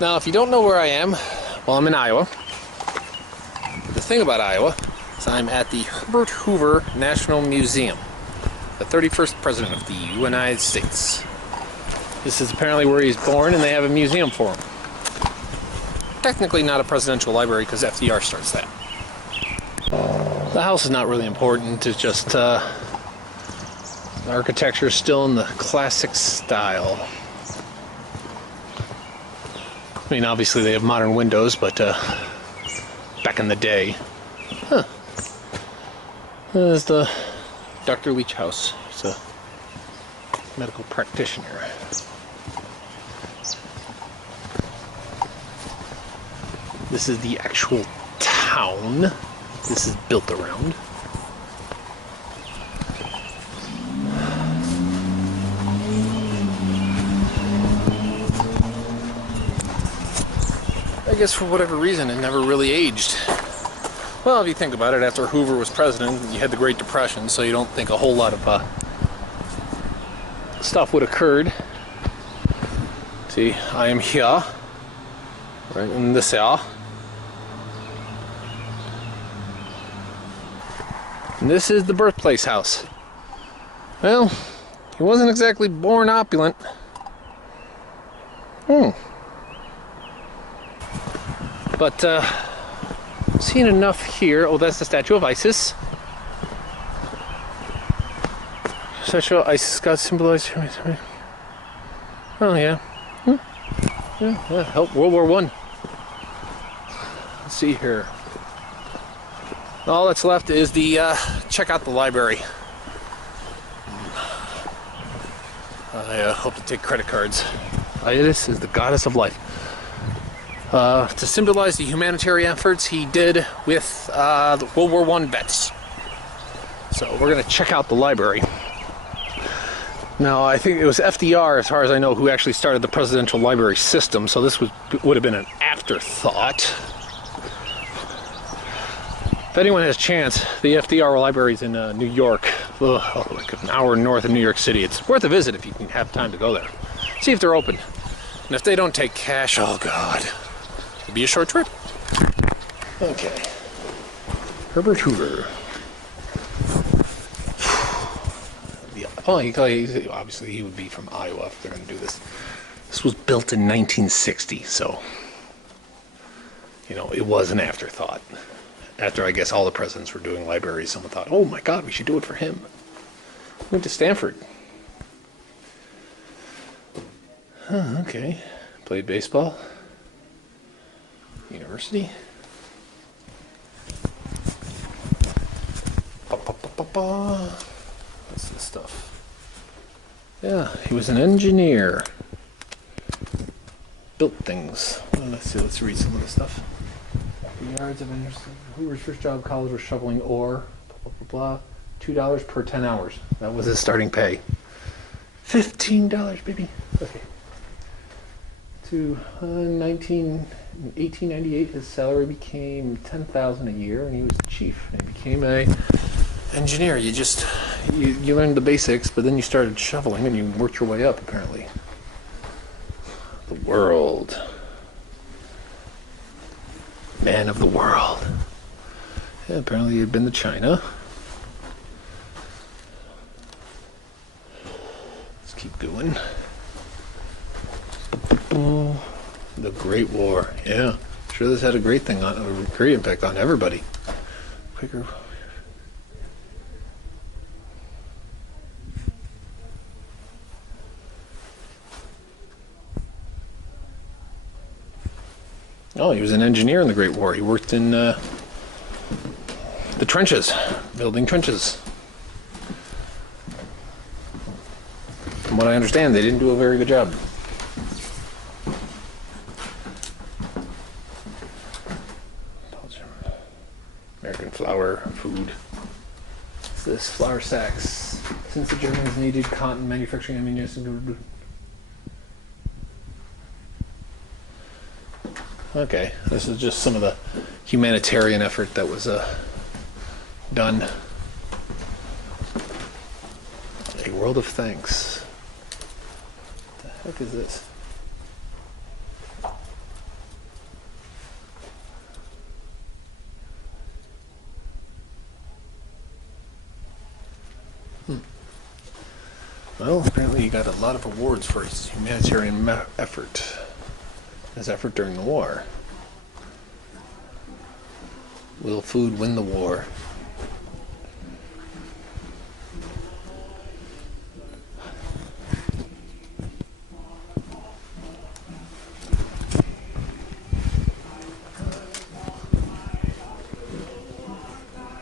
Now, if you don't know where I am, well, I'm in Iowa. The thing about Iowa is I'm at the Herbert Hoover National Museum, the 31st President of the United States. This is apparently where he's born, and they have a museum for him. Technically not a presidential library because FDR starts that. The house is not really important, it's just the architecture is still in the classic style. I mean, obviously they have modern windows, but back in the day. Huh. This is the Dr. Leach house. He's a medical practitioner. This is the actual town this is built around. I guess for whatever reason it never really aged. Well, if you think about it, after Hoover was president, you had the Great Depression, so you don't think a whole lot of stuff would have occurred. See, I am here, right in this here. And this is the birthplace house. Well, he wasn't exactly born opulent. But, seen enough here. Oh, that's the statue of Isis. Statue of Isis got symbolized. Oh, yeah. Yeah, help World War I. Let's see here. All that's left is the check out the library. I hope to take credit cards. Isis is the goddess of life. To symbolize the humanitarian efforts he did with the World War I vets. So we're going to check out the library. Now, I think it was FDR, as far as I know, who actually started the presidential library system, so this would have been an afterthought. If anyone has a chance, the FDR library is in New York, like an hour north of New York City. It's worth a visit if you can have time to go there. See if they're open. And if they don't take cash, oh God, it'll be a short trip. Okay. Herbert Hoover. Oh, obviously he would be from Iowa if they're going to do this. This was built in 1960, so, you know, it was an afterthought. After, I guess, all the presidents were doing libraries, someone thought, oh my God, we should do it for him. Went to Stanford. Huh, okay. Played baseball. University. What's this stuff? Yeah, he was an engineer. Built things. Well, let's see, let's read some of this stuff. The yards of interest. Hoover's first job at college was shoveling ore. Blah, blah, blah. $2 per 10 hours. That was his starting pay. $15, baby. Okay. To 1898, his salary became $10,000 a year, and he was chief. And he became a engineer. You learned the basics, but then you started shoveling, and you worked your way up, apparently. The world. Man of the world. Yeah, apparently he had been to China. Let's keep going. The Great War. Yeah, sure. This had a great impact on everybody. Quicker. Oh, he was an engineer in the Great War. He worked in the trenches, building trenches. From what I understand, they didn't do a very good job. American flour, food. What's this? Flour sacks. Since the Germans needed cotton manufacturing ammunition. Okay, this is just some of the humanitarian effort that was done. A world of thanks. What the heck is this? Well, apparently he got a lot of awards for his humanitarian effort. His effort during the war. Will food win the war?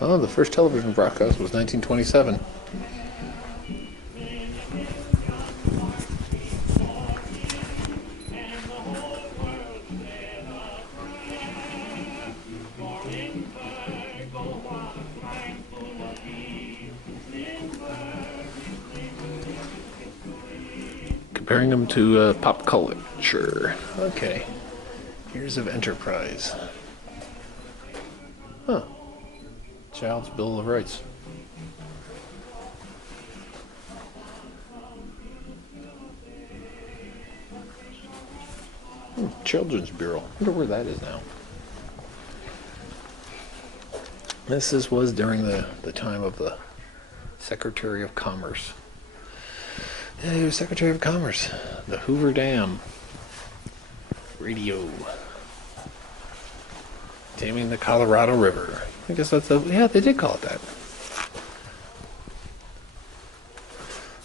Oh, the first television broadcast was 1927. Comparing them to pop culture. Okay. Years of Enterprise. Huh. Child's Bill of Rights. Children's Bureau. I wonder where that is now. This was during the time of the Secretary of Commerce. Yeah, he was Secretary of Commerce. The Hoover Dam. Radio. Taming the Colorado River. I guess that's yeah, they did call it that.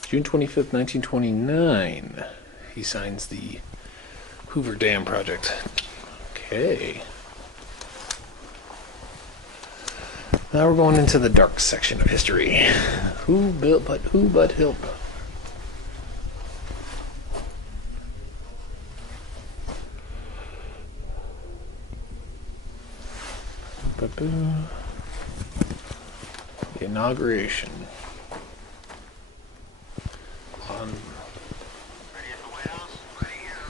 June 25th, 1929. He signs the Hoover Dam project. Okay. Now we're going into the dark section of history. Who but Hilp? The inauguration on Ready at the White House? Ready here.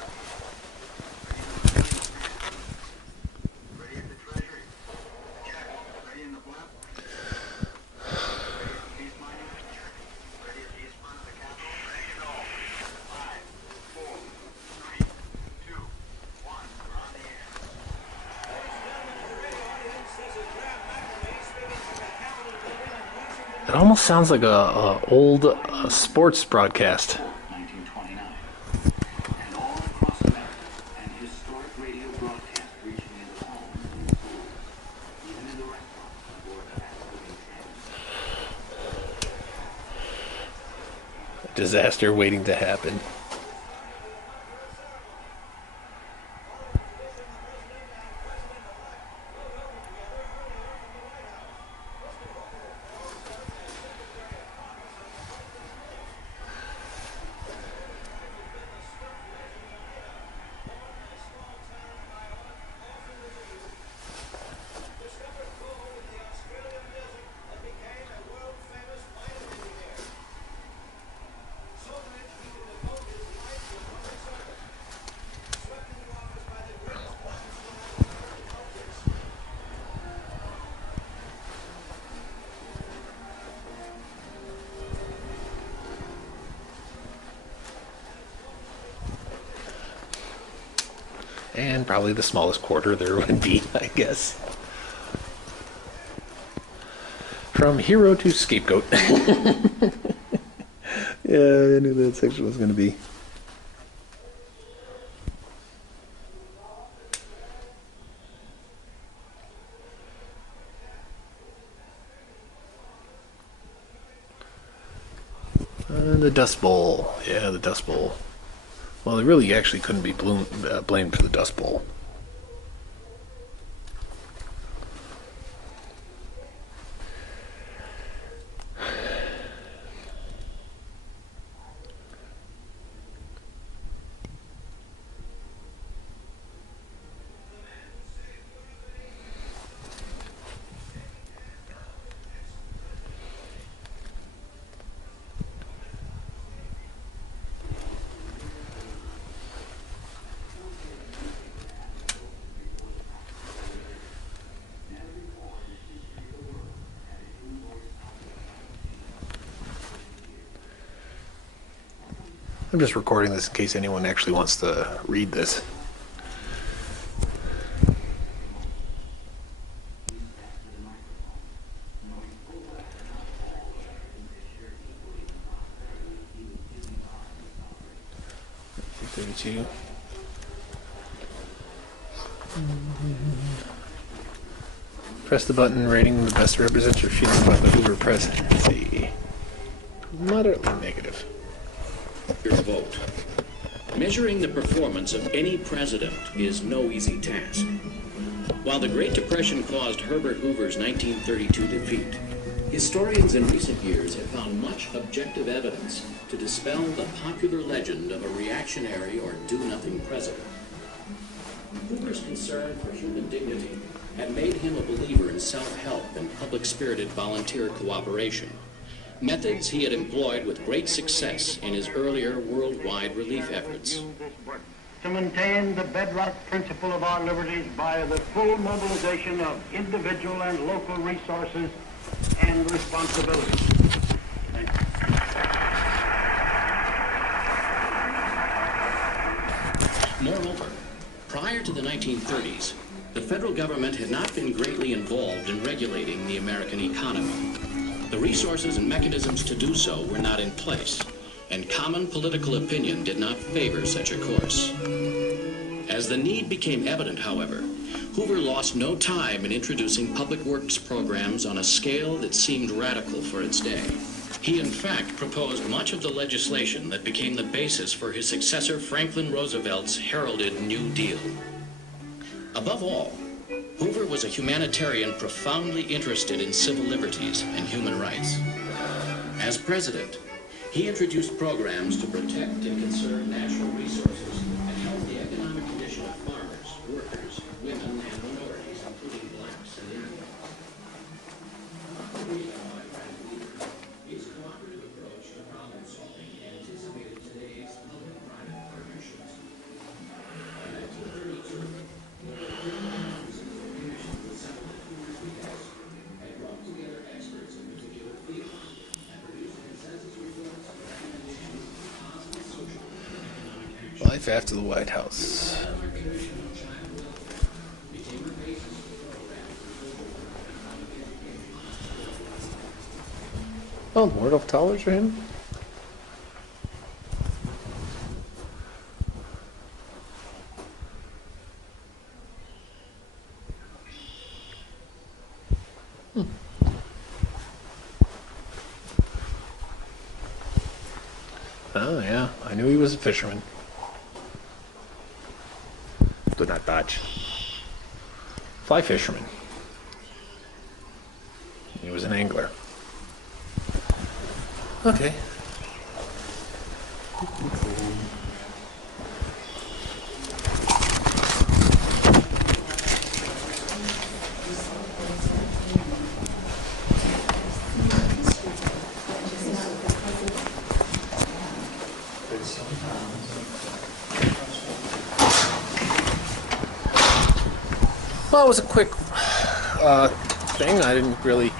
Ready at the Treasury. Check. Ready in the blimp. Ready at the Peace Monument. Check. Ready at the east front of the Capitol. Ready to go. 5, 4, 3, 2, 1. We're on the air. It almost sounds like a old sports broadcast. 1929, and all across America, an historic radio broadcast reaching into homes and schools, even in the restaurants aboard the fast-moving trains. Disaster waiting to happen. And probably the smallest quarter there would be, I guess. From hero to scapegoat. Yeah, I knew that section was going to be. The Dust Bowl. Yeah, the Dust Bowl. Well, it really actually couldn't be blamed for the Dust Bowl. I'm just recording this in case anyone actually wants to read this. 2. Press the button rating the best represents your feeling about the Hoover presidency. Moderately negative. Your vote. Measuring the performance of any president is no easy task. While the Great Depression caused Herbert Hoover's 1932 defeat, historians in recent years have found much objective evidence to dispel the popular legend of a reactionary or do-nothing president. Hoover's concern for human dignity had made him a believer in self-help and public-spirited volunteer cooperation, methods he had employed with great success in his earlier worldwide relief efforts. To maintain the bedrock principle of our liberties by the full mobilization of individual and local resources and responsibilities. Moreover, prior to the 1930s, the federal government had not been greatly involved in regulating the American economy. The resources and mechanisms to do so were not in place, and common political opinion did not favor such a course. As the need became evident, however, Hoover lost no time in introducing public works programs on a scale that seemed radical for its day. He, in fact, proposed much of the legislation that became the basis for his successor Franklin Roosevelt's heralded New Deal. Above all, Hoover was a humanitarian profoundly interested in civil liberties and human rights. As president, he introduced programs to protect and conserve natural resources and help the economic condition of farmers, workers, women, and minorities, including blacks and Indians. His cooperative approach to problem solving anticipated today's public-private partnerships. In 1932, had brought together experts in particular fields and produced consensus reports on recommendations of positive social and economic action. Life after the White House. Became the basis of the program for education. Oh, Waldorf Towers for him? Oh, yeah. I knew he was a fisherman. Did not dodge. Fly fisherman. He was an angler. Okay. Well, it was a quick thing. I didn't really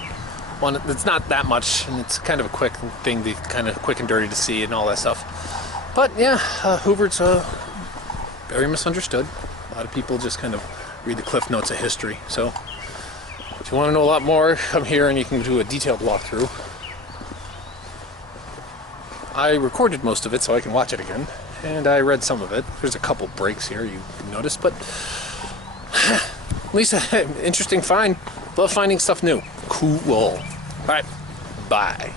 want it. It's not that much, and it's kind of a quick thing, kind of quick and dirty to see and all that stuff. But yeah, Hoover's very misunderstood. A lot of people just kind of read the cliff notes of history. So if you want to know a lot more, come here and you can do a detailed walkthrough. I recorded most of it so I can watch it again, and I read some of it. There's a couple breaks here you notice, but at least an interesting find. Love finding stuff new. Cool. Alright, bye.